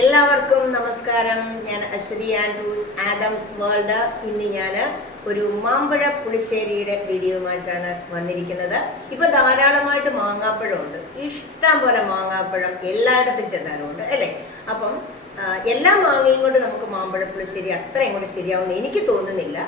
എല്ലാവർക്കും നമസ്കാരം. ഞാൻ അശ്വതി ആൻഡ്രൂസ്, ആദംസ് വേൾഡ്. ഇന്ന് ഞാൻ ഒരു മാമ്പഴ പുളിശ്ശേരിയുടെ വീഡിയോയുമായിട്ടാണ് വന്നിരിക്കുന്നത്. ഇപ്പോൾ ധാരാളമായിട്ട് മാങ്ങാപ്പഴമുണ്ട്, ഇഷ്ടം പോലെ മാങ്ങാപ്പഴം എല്ലായിടത്തും ചെന്നാലും ഉണ്ട് അല്ലേ. അപ്പം എല്ലാ മാങ്ങയും കൊണ്ട് നമുക്ക് മാമ്പഴ പുളിശ്ശേരി അത്രയും കൂടെ ശരിയാവുമെന്ന് എനിക്ക് തോന്നുന്നില്ല,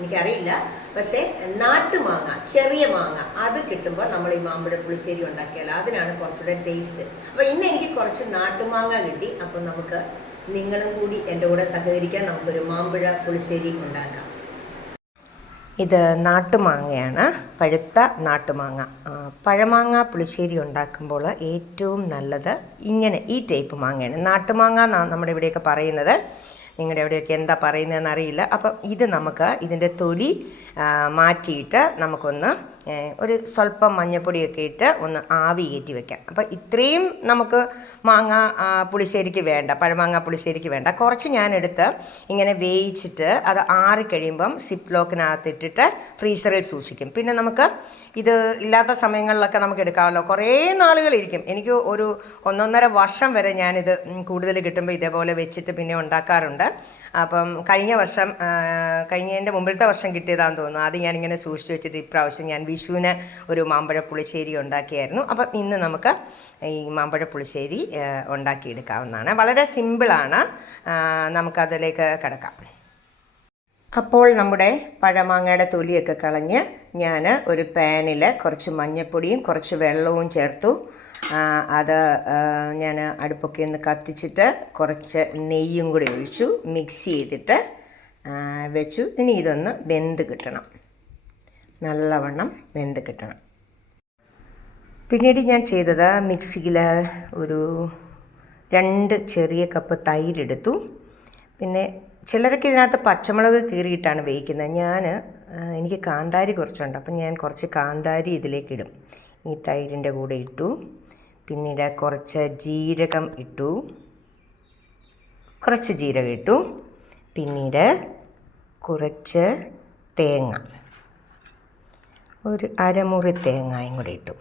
എനിക്കറിയില്ല. പക്ഷേ നാട്ടുമാങ്ങ, ചെറിയ മാങ്ങ അത് കിട്ടുമ്പോൾ നമ്മൾ ഈ മാമ്പഴ പുളിശ്ശേരി ഉണ്ടാക്കിയാൽ അതിനാണ് കുറച്ചുകൂടെ ടേസ്റ്റ്. അപ്പോൾ ഇന്ന് എനിക്ക് കുറച്ച് നാട്ടുമാങ്ങ കിട്ടി. അപ്പോൾ നമുക്ക് നിങ്ങളും കൂടി എൻ്റെ കൂടെ സഹകരിക്കാൻ നമുക്കൊരു മാമ്പഴ പുളിശ്ശേരി ഉണ്ടാക്കാം. ഇത് നാട്ടുമാങ്ങയാണ്, പഴുത്ത നാട്ടുമാങ്ങ. പഴമാങ്ങ പുളിശ്ശേരി ഉണ്ടാക്കുമ്പോൾ ഏറ്റവും നല്ലത് ഇങ്ങനെ ഈ ടൈപ്പ് മാങ്ങയാണ്. നാട്ടുമാങ്ങ എന്നാണ് നമ്മുടെ ഇവിടെയൊക്കെ പറയുന്നത്, നിങ്ങളുടെ എവിടെയൊക്കെ എന്താ പറയുന്നതെന്ന് അറിയില്ല. അപ്പം ഇത് നമുക്ക് ഇതിൻ്റെ തൊലി മാറ്റിയിട്ട് നമുക്കൊന്ന് ഒരു സ്വല്പം മഞ്ഞൾപ്പൊടിയൊക്കെ ഇട്ട് ഒന്ന് ആവി കയറ്റി വെക്കാം. അപ്പം ഇത്രയും നമുക്ക് മാങ്ങ പുളിശ്ശേരിക്ക് വേണ്ട, പഴമാങ്ങ പുളിശ്ശേരിക്ക് വേണ്ട. കുറച്ച് ഞാനെടുത്ത് ഇങ്ങനെ വേവിച്ചിട്ട് അത് ആറിക്കഴിയുമ്പം സിപ്പ് ലോക്കിനകത്തിട്ടിട്ട് ഫ്രീസറിൽ സൂക്ഷിക്കും. പിന്നെ നമുക്ക് ഇത് ഇല്ലാത്ത സമയങ്ങളിലൊക്കെ നമുക്ക് എടുക്കാമല്ലോ, കുറേ നാളുകളിരിക്കും. എനിക്ക് ഒരു 1.5 വർഷം വരെ ഞാനിത് കൂടുതൽ കിട്ടുമ്പോൾ ഇതേപോലെ വെച്ചിട്ട് പിന്നെ ഉണ്ടാക്കാറുണ്ട്. അപ്പം കഴിഞ്ഞതിൻ്റെ മുമ്പിലത്തെ വർഷം കിട്ടിയതാണെന്ന് തോന്നുന്നു. അത് ഞാനിങ്ങനെ സൂക്ഷിച്ച് വെച്ചിട്ട് ഇപ്രാവശ്യം ഞാൻ വിഷുവിന് ഒരു മാമ്പഴ പുളിശ്ശേരി ഉണ്ടാക്കിയായിരുന്നു. അപ്പം ഇന്ന് നമുക്ക് ഈ മാമ്പഴ പുളിശ്ശേരി ഉണ്ടാക്കിയെടുക്കാവുന്നതാണ്. വളരെ സിമ്പിളാണ്, നമുക്കതിലേക്ക് കിടക്കാം. അപ്പോൾ നമ്മുടെ പഴമാങ്ങയുടെ തൊലിയൊക്കെ കളഞ്ഞ് ഞാൻ ഒരു പാനിൽ കുറച്ച് മഞ്ഞൾപ്പൊടിയും കുറച്ച് വെള്ളവും ചേർത്തു. അത് ഞാൻ അടുപ്പൊക്കെ ഒന്ന് കത്തിച്ചിട്ട് കുറച്ച് നെയ്യും കൂടി ഒഴിച്ചു, മിക്സ് ചെയ്തിട്ട് വെച്ചു. ഇനി ഇതൊന്ന് വെന്ത് കിട്ടണം, നല്ലവണ്ണം വെന്ത് കിട്ടണം. പിന്നീട് ഞാൻ ചെയ്തത് മിക്സിയിൽ ഒരു 2 ചെറിയ കപ്പ് തൈരെടുത്തു. പിന്നെ ചിലരൊക്കെ ഇതിനകത്ത് പച്ചമുളക് കീറിയിട്ടാണ് വേവിക്കുന്നത്. എനിക്ക് കാന്താരി കുറച്ചുണ്ട്, അപ്പം ഞാൻ കുറച്ച് കാന്താരി ഇതിലേക്കിടും. ഈ തൈരിൻ്റെ കൂടെ ഇട്ടു. പിന്നീട് കുറച്ച് ജീരകം ഇട്ടു, പിന്നീട് കുറച്ച് തേങ്ങ, ഒരു അരമുറി തേങ്ങയും കൂടെ ഇട്ടു.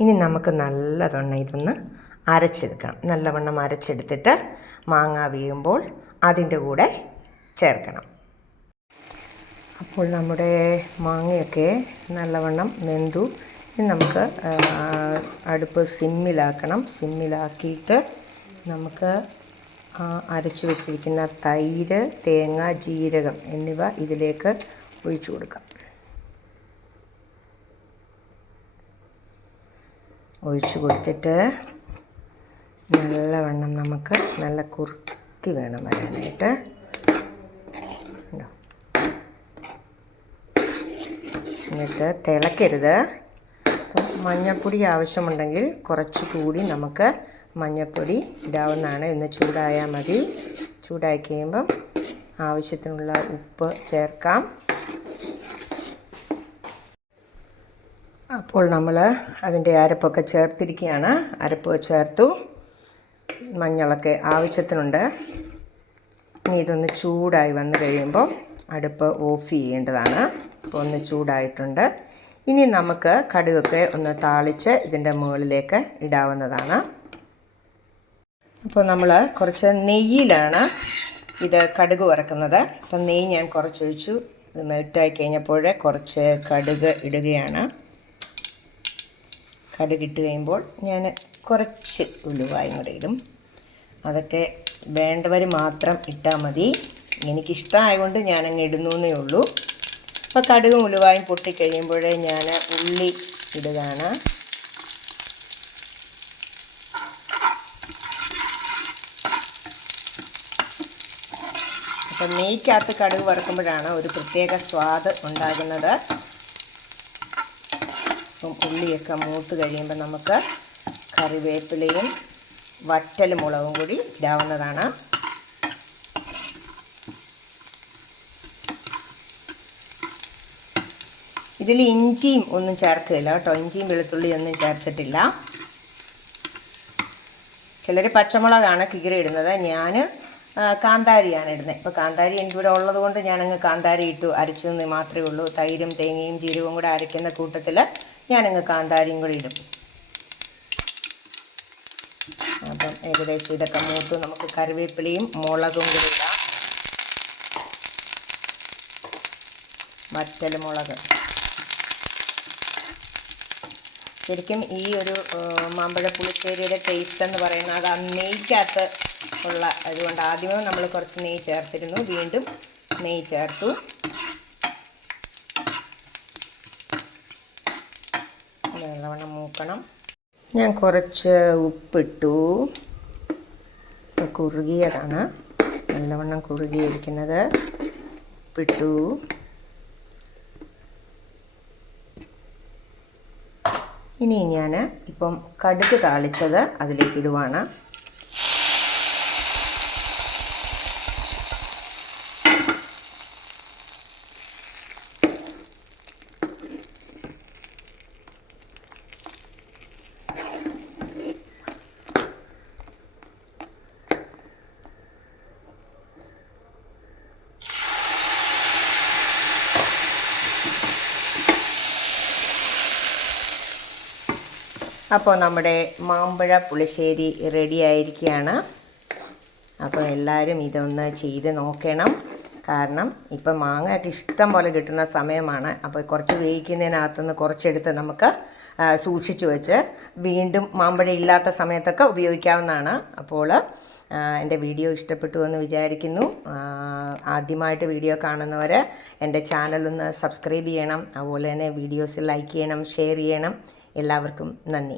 ഇനി നമുക്ക് നല്ലവണ്ണം ഇതൊന്ന് അരച്ചെടുക്കണം. നല്ലവണ്ണം അരച്ചെടുത്തിട്ട് മാങ്ങ വീഴുമ്പോൾ അതിൻ്റെ കൂടെ ചേർക്കണം. അപ്പോൾ നമ്മുടെ മാങ്ങയൊക്കെ നല്ലവണ്ണം വെന്തു. ഇനി നമുക്ക് അടുപ്പ് സിമ്മിലാക്കണം. സിമ്മിലാക്കിയിട്ട് നമുക്ക് അരച്ചു വെച്ചിരിക്കുന്ന തൈര്, തേങ്ങ, ജീരകം എന്നിവ ഇതിലേക്ക് ഒഴിച്ചു കൊടുക്കാം. ഒഴിച്ചു കൊടുത്തിട്ട് നല്ലവണ്ണം നമുക്ക് നല്ല കുറുക്കി വേണം വരാനായിട്ട്. എന്നിട്ട് തിളക്കരുത്. മഞ്ഞൾപ്പൊടി ആവശ്യമുണ്ടെങ്കിൽ കുറച്ചുകൂടി നമുക്ക് മഞ്ഞൾപ്പൊടി ഇടാവുന്നതാണ്. ഇന്ന് ചൂടായാൽ മതി. ചൂടായി കഴിയുമ്പം ആവശ്യത്തിനുള്ള ഉപ്പ് ചേർക്കാം. അപ്പോൾ നമ്മൾ അതിൻ്റെ അരപ്പൊക്കെ ചേർത്തിരിക്കുകയാണ്. അരപ്പ് ചേർത്തു, മഞ്ഞളൊക്കെ ആവശ്യത്തിനുണ്ട്. ഇനി ഇതൊന്ന് ചൂടായി വന്നു കഴിയുമ്പോൾ അടുപ്പ് ഓഫ് ചെയ്യേണ്ടതാണ്. അപ്പോൾ ഒന്ന് ചൂടായിട്ടുണ്ട്. ഇനി നമുക്ക് കടുകൊക്കെ ഒന്ന് താളിച്ച് ഇതിൻ്റെ മുകളിലേക്ക് ഇടാവുന്നതാണ്. അപ്പോൾ നമ്മൾ കുറച്ച് നെയ്യിലാണ് ഇത് കടുക് വറക്കുന്നത്. അപ്പം നെയ്യ് ഞാൻ കുറച്ചൊഴിച്ചു. ഇത് മെൽറ്റായി കഴിഞ്ഞപ്പോൾ കുറച്ച് കടുക് ഇടുകയാണ്. കടുകിട്ട് കഴിയുമ്പോൾ ഞാൻ കുറച്ച് ഉലുവായും കൂടെ ഇടും. അതൊക്കെ വേണ്ടവർ മാത്രം ഇട്ടാൽ മതി. എനിക്കിഷ്ടമായതുകൊണ്ട് ഞാനങ്ങ് ഇടുന്നേ ഉള്ളൂ. അപ്പോൾ കടുകും ഉലുവായും പൊട്ടിക്കഴിയുമ്പോഴേ ഞാൻ ഉള്ളി ഇടുകയാണ്. അപ്പം നെയ്ക്കകത്ത് കടുക് വറുക്കുമ്പോഴാണ് ഒരു പ്രത്യേക സ്വാദ് ഉണ്ടാകുന്നത്. അപ്പം ഉള്ളിയൊക്കെ മൂത്ത് കഴിയുമ്പോൾ നമുക്ക് കറിവേപ്പിലയും വറ്റൽ മുളകും കൂടി ഇടാവുന്നതാണ്. ഇതിൽ ഇഞ്ചിയും ഒന്നും ചേർക്കില്ല കേട്ടോ, ഇഞ്ചിയും വെളുത്തുള്ളിയും ഒന്നും ചേർത്തിട്ടില്ല. ചിലർ പച്ചമുളകാണ് കീറിയിടുന്നത്, ഞാൻ കാന്താരിയാണ് ഇടുന്നത്. ഇപ്പോൾ കാന്താരി എനിക്കിവിടെ ഉള്ളത് കൊണ്ട് ഞാനങ്ങ് കാന്താരി ഇട്ടു, അരച്ചെന്ന് മാത്രമേ ഉള്ളൂ. തൈരും തേങ്ങയും ജീരകവും കൂടെ അരയ്ക്കുന്ന കൂട്ടത്തിൽ ഞാനങ്ങ് കാന്താരിയും കൂടി ഇടും. അപ്പം ഏകദേശം ഇതൊക്കെ മൂത്ത് നമുക്ക് കറിവേപ്പിലയും മുളകും കൂടി ഇടാം. വറ്റൽ മുളക്. ശരിക്കും ഈ ഒരു മാമ്പഴ പുളിശ്ശേരിയുടെ ടേസ്റ്റ് എന്ന് പറയുന്നത് അത് ആ നെയ്ക്കകത്ത് ഉള്ള അതുകൊണ്ട് ആദ്യമേ നമ്മൾ കുറച്ച് നെയ്യ് ചേർത്തിരുന്നു, വീണ്ടും നെയ്യ് ചേർത്തു. നല്ലവണ്ണം മൂക്കണം. ഞാൻ കുറച്ച് ഉപ്പിട്ടു. കുറുകിയതാണ്, നല്ലവണ്ണം കുറുകിയിരിക്കുന്നത്. ഉപ്പിട്ടു. ഇനി ഞാൻ ഇപ്പം കടുക് താളിച്ചത് അതിലേക്ക് ഇടുവാണ്. അപ്പോൾ നമ്മുടെ മാമ്പഴ പുളിശ്ശേരി റെഡി ആയിരിക്കുകയാണ്. അപ്പോൾ എല്ലാവരും ഇതൊന്ന് ചെയ്ത് നോക്കണം. കാരണം ഇപ്പം മാങ്ങയൊക്കെ ഇഷ്ടം പോലെ കിട്ടുന്ന സമയമാണ്. അപ്പോൾ കുറച്ച് വേവിക്കുന്നതിനകത്തുനിന്ന് കുറച്ചെടുത്ത് നമുക്ക് സൂക്ഷിച്ചു വെച്ച് വീണ്ടും മാമ്പഴം ഇല്ലാത്ത സമയത്തൊക്കെ ഉപയോഗിക്കാവുന്നതാണ്. അപ്പോൾ എൻ്റെ വീഡിയോ ഇഷ്ടപ്പെട്ടു എന്ന് വിചാരിക്കുന്നു. ആദ്യമായിട്ട് വീഡിയോ കാണുന്നവർ എൻ്റെ ചാനലൊന്ന് സബ്സ്ക്രൈബ് ചെയ്യണം. അതുപോലെ തന്നെ വീഡിയോസ് ലൈക്ക് ചെയ്യണം, ഷെയർ ചെയ്യണം. എല്ലാവർക്കും നന്ദി.